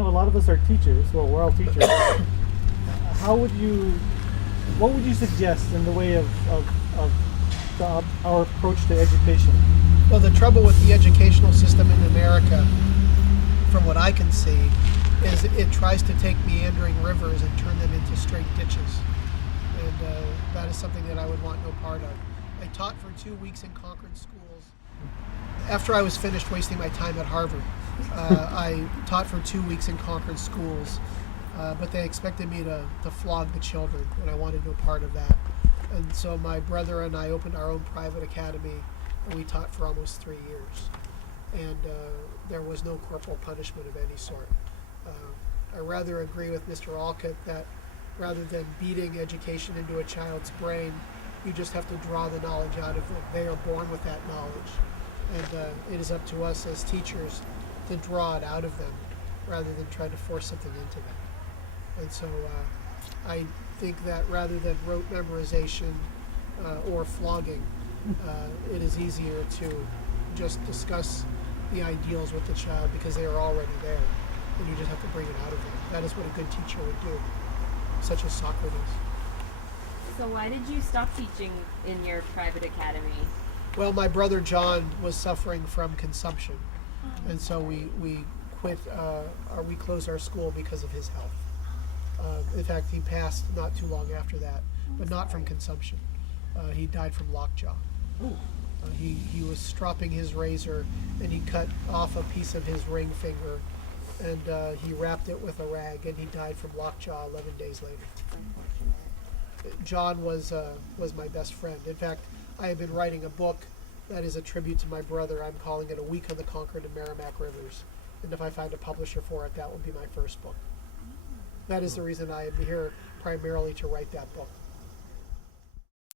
a lot of us are teachers. Well, we're all teachers. How would you, what would you suggest in the way of our approach to education? Well, the trouble with the educational system in America, from what I can see, is it tries to take meandering rivers and turn them into straight ditches. And that is something that I would want no part of. I taught for 2 weeks in Concord schools. After I was finished wasting my time at Harvard, I taught for 2 weeks in Concord schools, but they expected me to flog the children, and I wanted no part of that. And so my brother and I opened our own private academy, and we taught for almost 3 years. And there was no corporal punishment of any sort. I rather agree with Mr. Alcott that rather than beating education into a child's brain, you just have to draw the knowledge out of them. They are born with that knowledge. And it is up to us as teachers to draw it out of them rather than try to force something into them. And so I think that rather than rote memorization or flogging, it is easier to just discuss the ideals with the child because they are already there, and you just have to bring it out of them. That is what a good teacher would do, such as Socrates. So why did you stop teaching in your private academy? Well, my brother John was suffering from consumption, and so we quit, or we closed our school because of his health. In fact, he passed not too long after that, but not from consumption. He died from lockjaw. He was stropping his razor, and he cut off a piece of his ring finger, and he wrapped it with a rag, and he died from lockjaw 11 days later. John was my best friend. In fact, I have been writing a book that is a tribute to my brother. I'm calling it A Week on the Concord and Merrimack Rivers. And if I find a publisher for it, that will be my first book. That is the reason I am here primarily to write that book.